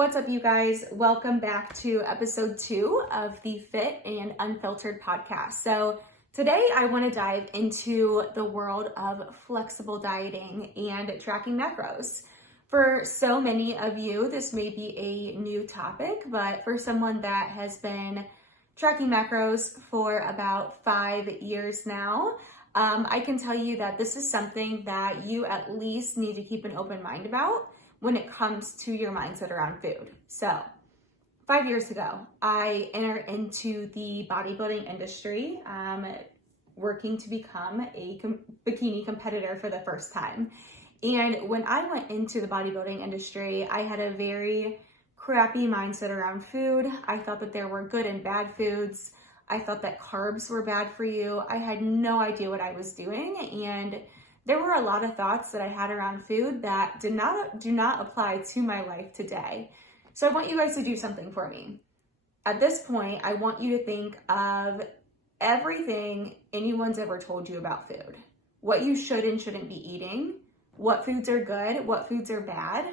What's up, you guys? Welcome back to episode 2 of the Fit and Unfiltered podcast. So today I want to dive into the world of flexible dieting and tracking macros. For so many of you, this may be a new topic, but for someone that has been tracking macros for about 5 years now, I can tell you that this is something that you at least need to keep an open mind about when it comes to your mindset around food. So 5 years ago, I entered into the bodybuilding industry, working to become a bikini competitor for the first time. And when I went into the bodybuilding industry, I had a very crappy mindset around food. I thought that there were good and bad foods. I thought that carbs were bad for you. I had no idea what I was doing, and there were a lot of thoughts that I had around food that do not apply to my life today. So I want you guys to do something for me. At this point, I want you to think of everything anyone's ever told you about food. What you should and shouldn't be eating, what foods are good, what foods are bad.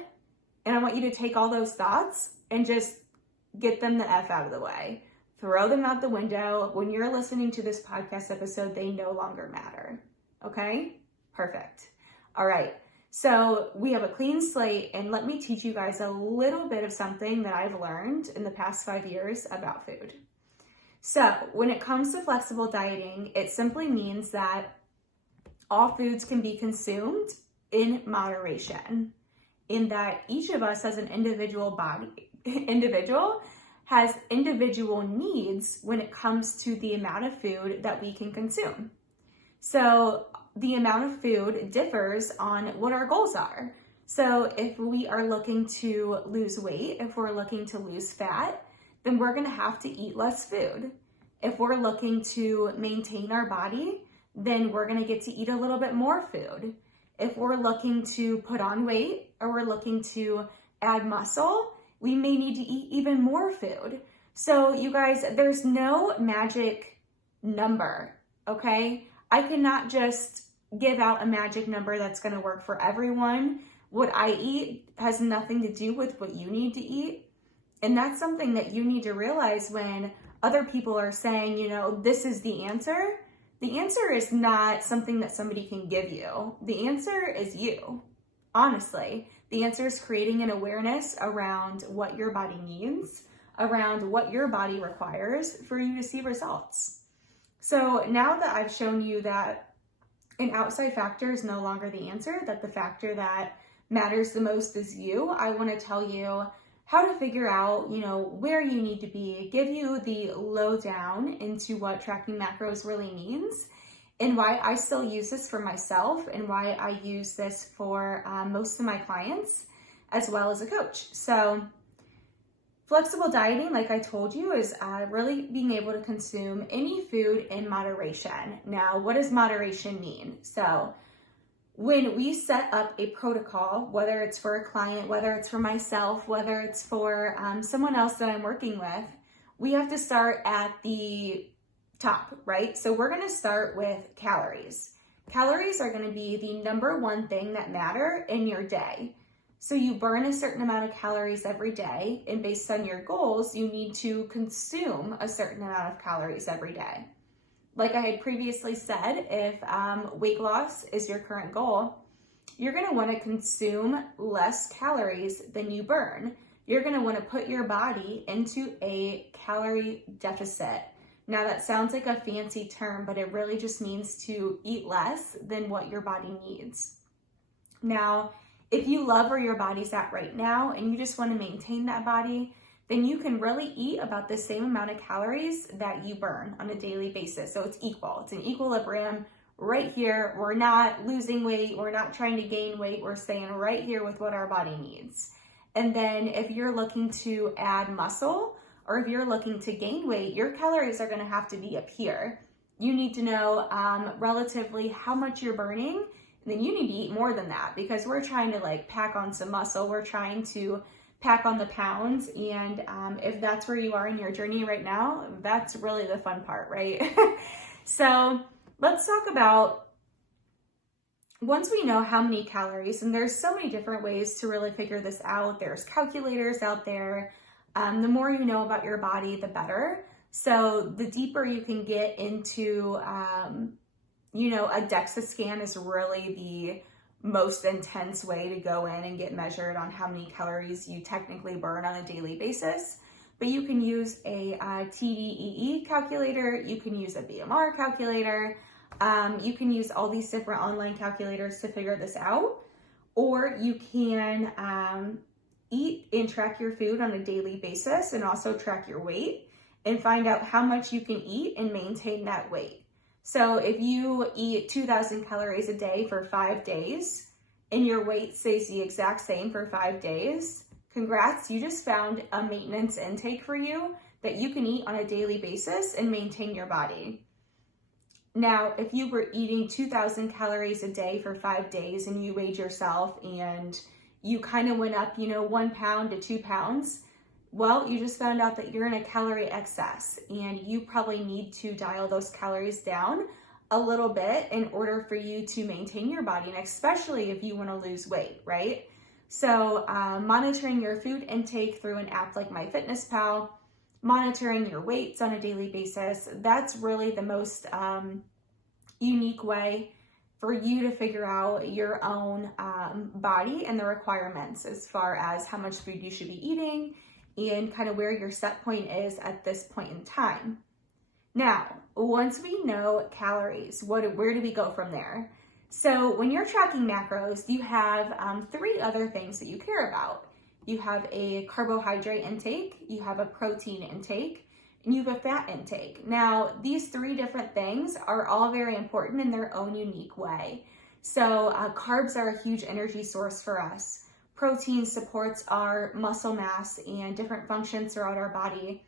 And I want you to take all those thoughts and just get them the F out of the way. Throw them out the window. When you're listening to this podcast episode, they no longer matter. Okay? Perfect. All right. So we have a clean slate, and let me teach you guys a little bit of something that I've learned in the past 5 years about food. So when it comes to flexible dieting, it simply means that all foods can be consumed in moderation, in that each of us as an individual has individual needs when it comes to the amount of food that we can consume. So the amount of food differs on what our goals are. So if we are looking to lose weight, if we're looking to lose fat, then we're gonna have to eat less food. If we're looking to maintain our body, then we're gonna get to eat a little bit more food. If we're looking to put on weight or we're looking to add muscle, we may need to eat even more food. So you guys, there's no magic number, okay? I cannot just give out a magic number that's going to work for everyone. What I eat has nothing to do with what you need to eat. And that's something that you need to realize when other people are saying, you know, this is the answer. The answer is not something that somebody can give you. The answer is you. Honestly, the answer is creating an awareness around what your body needs, around what your body requires for you to see results. So now that I've shown you that an outside factor is no longer the answer, that the factor that matters the most is you, I want to tell you how to figure out, you know, where you need to be, give you the lowdown into what tracking macros really means, and why I still use this for myself, and why I use this for most of my clients, as well as a coach. So flexible dieting, like I told you, is really being able to consume any food in moderation. Now, what does moderation mean? So when we set up a protocol, whether it's for a client, whether it's for myself, whether it's for someone else that I'm working with, we have to start at the top, right? So we're going to start with calories. Calories are going to be the number one thing that matter in your day. So you burn a certain amount of calories every day, and based on your goals, you need to consume a certain amount of calories every day. Like I had previously said, if weight loss is your current goal, you're gonna wanna consume less calories than you burn. You're gonna wanna put your body into a calorie deficit. Now that sounds like a fancy term, but it really just means to eat less than what your body needs. Now, if you love where your body's at right now and you just want to maintain that body, then you can really eat about the same amount of calories that you burn on a daily basis. So it's equal. It's an equilibrium right here. We're not losing weight. We're not trying to gain weight. We're staying right here with what our body needs. And then if you're looking to add muscle, or if you're looking to gain weight, your calories are going to have to be up here. You need to know relatively how much you're burning. Then you need to eat more than that, because we're trying to like pack on some muscle. We're trying to pack on the pounds. And if that's where you are in your journey right now, that's really the fun part, right? So let's talk about once we know how many calories, and there's so many different ways to really figure this out. There's calculators out there. The more you know about your body, the better. So the deeper you can get into, a DEXA scan is really the most intense way to go in and get measured on how many calories you technically burn on a daily basis. But you can use a TDEE calculator, you can use a BMR calculator, you can use all these different online calculators to figure this out, or you can eat and track your food on a daily basis and also track your weight and find out how much you can eat and maintain that weight. So if you eat 2,000 calories a day for 5 days and your weight stays the exact same for 5 days, congrats, you just found a maintenance intake for you that you can eat on a daily basis and maintain your body. Now, if you were eating 2,000 calories a day for 5 days and you weighed yourself and you kind of went up, 1 pound to 2 pounds, well, you just found out that you're in a calorie excess and you probably need to dial those calories down a little bit in order for you to maintain your body, and especially if you want to lose weight, right? So monitoring your food intake through an app like MyFitnessPal, monitoring your weights on a daily basis, that's really the most unique way for you to figure out your own body and the requirements as far as how much food you should be eating and kind of where your set point is at this point in time. Now, once we know calories, where do we go from there? So when you're tracking macros, you have 3 other things that you care about. You have a carbohydrate intake, you have a protein intake, and you have a fat intake. Now, these 3 different things are all very important in their own unique way. So carbs are a huge energy source for us. Protein supports our muscle mass and different functions throughout our body.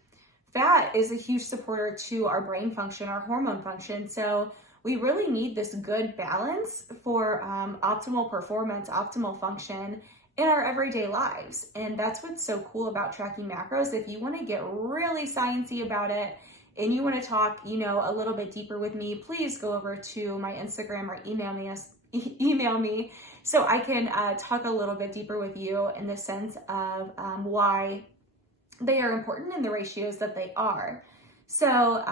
Fat is a huge supporter to our brain function, our hormone function. So we really need this good balance for optimal performance, optimal function in our everyday lives. And that's what's so cool about tracking macros. If you want to get really sciencey about it and you want to talk, a little bit deeper with me, please go over to my Instagram or email me so I can talk a little bit deeper with you in the sense of why they are important in the ratios that they are. So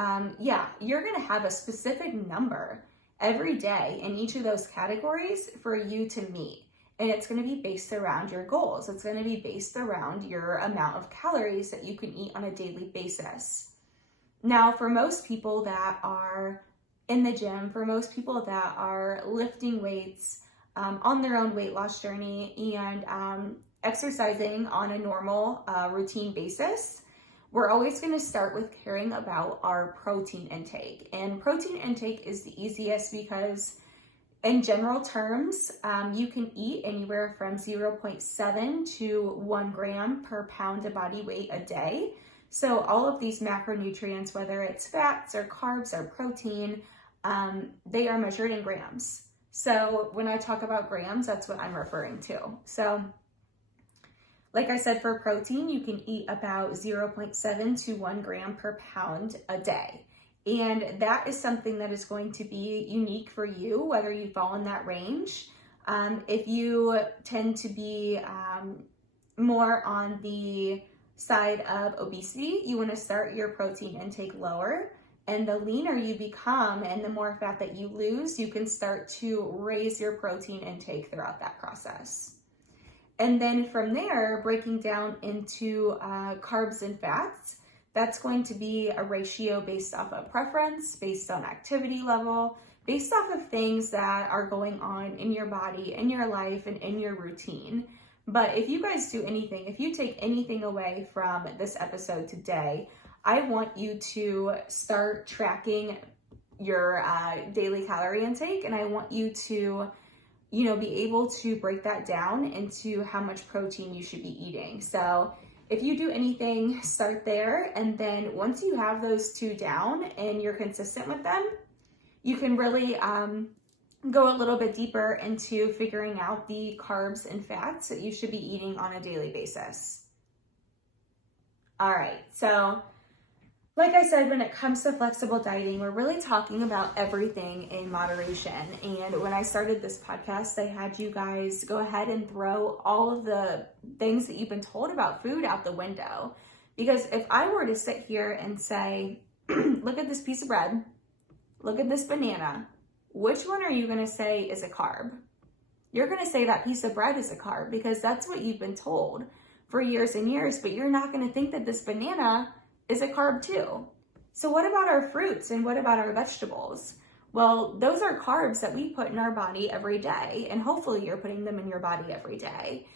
you're going to have a specific number every day in each of those categories for you to meet. And it's going to be based around your goals. It's going to be based around your amount of calories that you can eat on a daily basis. Now, for most people that are in the gym, for most people that are lifting weights on their own weight loss journey and exercising on a normal routine basis, we're always going to start with caring about our protein intake. And protein intake is the easiest because in general terms, you can eat anywhere from 0.7 to 1 gram per pound of body weight a day. So all of these macronutrients, whether it's fats or carbs or protein, they are measured in grams. So when I talk about grams, that's what I'm referring to. So like I said, for protein, you can eat about 0.7 to 1 gram per pound a day. And that is something that is going to be unique for you, whether you fall in that range. If you tend to be more on the side of obesity, you want to start your protein intake lower. And the leaner you become and the more fat that you lose, you can start to raise your protein intake throughout that process. And then from there, breaking down into carbs and fats, that's going to be a ratio based off of preference, based on activity level, based off of things that are going on in your body, in your life, and in your routine. But if you guys do anything, if you take anything away from this episode today, I want you to start tracking your daily calorie intake, and I want you to be able to break that down into how much protein you should be eating. So if you do anything, start there. And then once you have those 2 down and you're consistent with them, you can really go a little bit deeper into figuring out the carbs and fats that you should be eating on a daily basis. All right, so Like I said, when it comes to flexible dieting, we're really talking about everything in moderation. And when I started this podcast, I had you guys go ahead and throw all of the things that you've been told about food out the window. Because if I were to sit here and say, look at this piece of bread, look at this banana, which one are you going to say is a carb? You're going to say that piece of bread is a carb because that's what you've been told for years and years, but you're not going to think that this banana is a carb too. So what about our fruits and what about our vegetables? Well, those are carbs that we put in our body every day, and hopefully you're putting them in your body every day.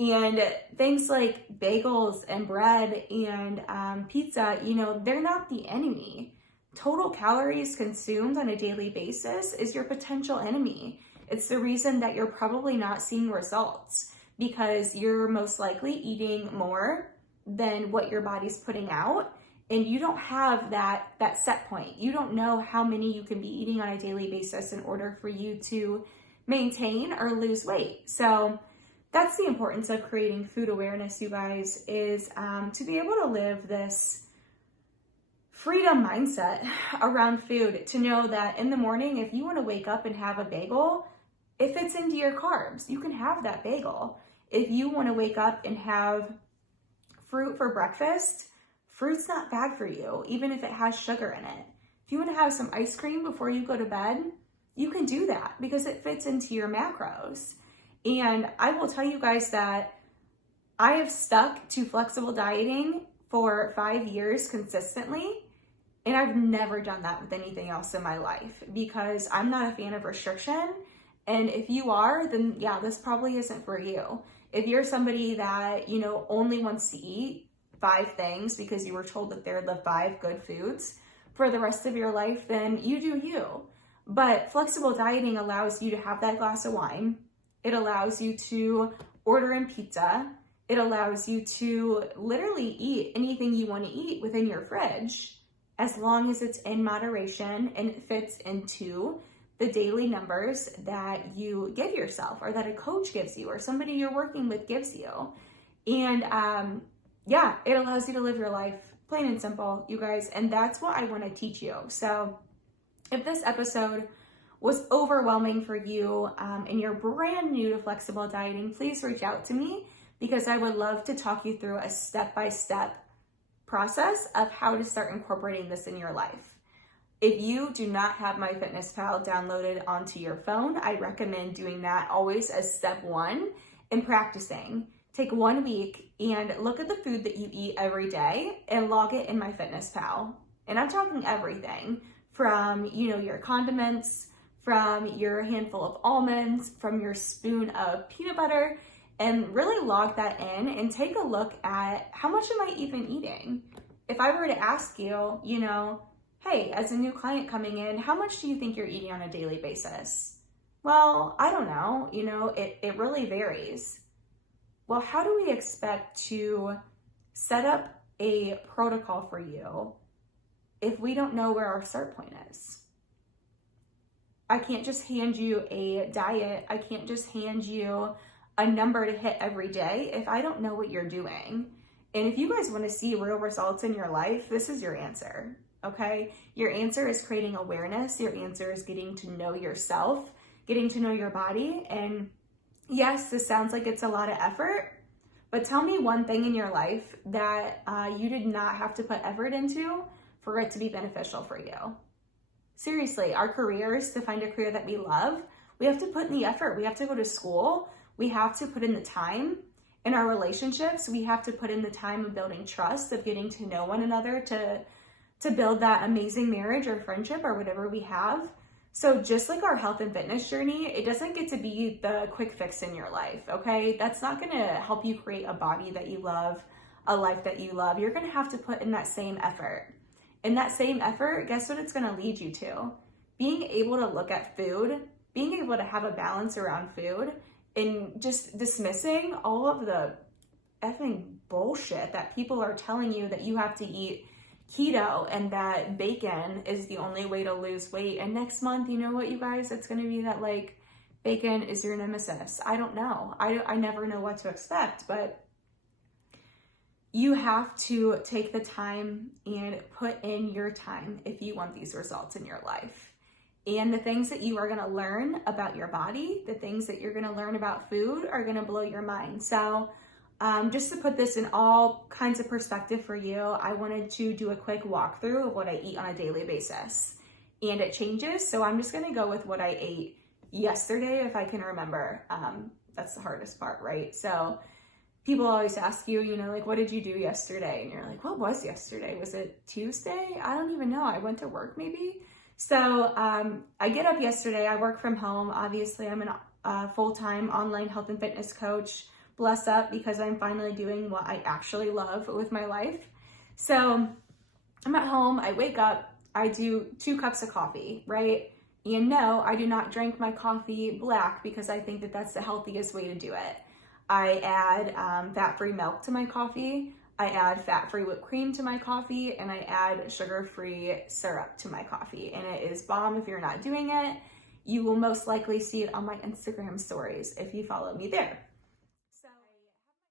And things like bagels and bread and pizza, they're not the enemy. Total calories consumed on a daily basis is your potential enemy. It's the reason that you're probably not seeing results because you're most likely eating more than what your body's putting out, and you don't have that set point. You don't know how many you can be eating on a daily basis in order for you to maintain or lose weight. So that's the importance of creating food awareness, you guys, is to be able to live this freedom mindset around food, to know that in the morning, if you want to wake up and have a bagel, it fits into your carbs. You can have that bagel. If you want to wake up and have fruit for breakfast, fruit's not bad for you, even if it has sugar in it. If you want to have some ice cream before you go to bed, you can do that because it fits into your macros. And I will tell you guys that I have stuck to flexible dieting for 5 years consistently, and I've never done that with anything else in my life because I'm not a fan of restriction. And if you are, then yeah, this probably isn't for you. If you're somebody that, only wants to eat 5 things because you were told that they're the 5 good foods for the rest of your life, then you do you. But flexible dieting allows you to have that glass of wine. It allows you to order in pizza. It allows you to literally eat anything you want to eat within your fridge, as long as it's in moderation and it fits into the daily numbers that you give yourself or that a coach gives you or somebody you're working with gives you. And it allows you to live your life plain and simple, you guys. And that's what I want to teach you. So if this episode was overwhelming for you and you're brand new to flexible dieting, please reach out to me because I would love to talk you through a step-by-step process of how to start incorporating this in your life. If you do not have MyFitnessPal downloaded onto your phone, I recommend doing that always as step 1 and practicing. Take 1 week and look at the food that you eat every day and log it in MyFitnessPal. And I'm talking everything from, your condiments, from your handful of almonds, from your spoon of peanut butter, and really log that in and take a look at how much am I even eating? If I were to ask you, hey, as a new client coming in, how much do you think you're eating on a daily basis? Well, I don't know, it really varies. Well, how do we expect to set up a protocol for you if we don't know where our start point is? I can't just hand you a diet. I can't just hand you a number to hit every day if I don't know what you're doing. And if you guys want to see real results in your life, this is your answer. Okay, your answer is creating awareness. Your answer is getting to know yourself, getting to know your body. And yes, this sounds like it's a lot of effort, but tell me one thing in your life that you did not have to put effort into for it to be beneficial for you. Seriously, our careers, to find a career that we love, we have to put in the effort. We have to go to school. We have to put in the time. In our relationships, we have to put in the time of building trust, of getting to know one another, to build that amazing marriage or friendship or whatever we have. So just like our health and fitness journey, it doesn't get to be the quick fix in your life, okay? That's not gonna help you create a body that you love, a life that you love. You're gonna have to put in that same effort. And that same effort, guess what it's gonna lead you to? Being able to look at food, being able to have a balance around food, and just dismissing all of the effing bullshit that people are telling you that you have to eat keto and that bacon is the only way to lose weight. And next month, you know what, you guys, it's going to be that like bacon is your nemesis. I don't know. I never know what to expect, but you have to take the time and put in your time if you want these results in your life. And the things that you are going to learn about your body, the things that you're going to learn about food are going to blow your mind. So just to put this in all kinds of perspective for you, I wanted to do a quick walkthrough of what I eat on a daily basis. And it changes, so I'm just going to go with what I ate yesterday if I can remember. That's the hardest part, right? So people always ask you, you know, like, what did you do yesterday? And you're like, what was yesterday? Was it Tuesday? I don't even know. I went to work maybe. So I get up yesterday. I work from home. Obviously, I'm a full-time online health and fitness coach. Bless up, because I'm finally doing what I actually love with my life. So I'm at home. I wake up. I do 2 cups of coffee, right? And no, I do not drink my coffee black because I think that that's the healthiest way to do it. I add fat-free milk to my coffee. I add fat-free whipped cream to my coffee, and I add sugar-free syrup to my coffee. And it is bomb if you're not doing it. You will most likely see it on my Instagram stories if you follow me there.